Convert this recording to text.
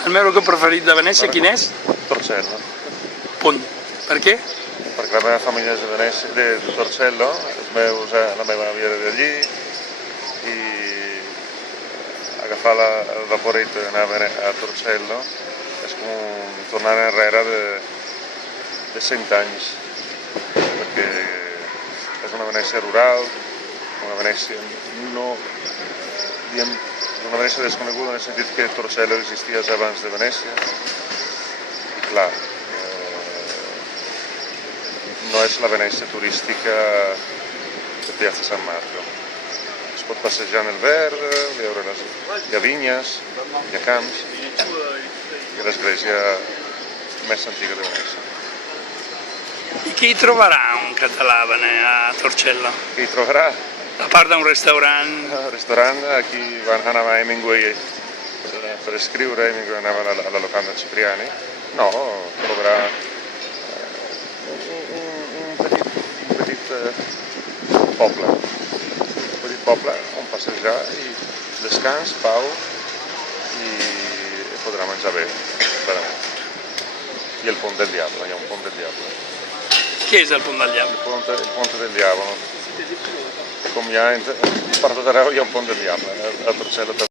El meu lloc preferit de Venècia, quin és? Torcello. Punt. Per què? Perquè la meva família és de Venècia, de Torcello, la meva àvia era d'allí, i agafar el vaporet i anar a Torcello és com tornar enrere de 100 anys, perquè és una Venècia rural, una Venècia una Venècia desconeguda en el sentit que Torcello existia abans de Venècia, i clar, no és la Venècia turística de Piazza San Marco. Es pot passejar en el verd, veure hi ha vinyes, hi ha camps, i l'església més antiga de Venècia. I qui hi trobarà un català a Torcello? Qui hi trobarà? A part d'un restaurant... Al restaurant, aquí anava Hemingway per escriure, Hemingway anava a la locanda Cipriani. No, trobarà un petit poble on passejar i descans, pau, i podrà menjar bé, verament. I el Pont del Diablo, hi ha un Pont del Diablo. Què és el Pont del Diablo? El Pont del Diablo. Com hi ha per tot arreu hi ha un Pont del Diablo, a Torcello.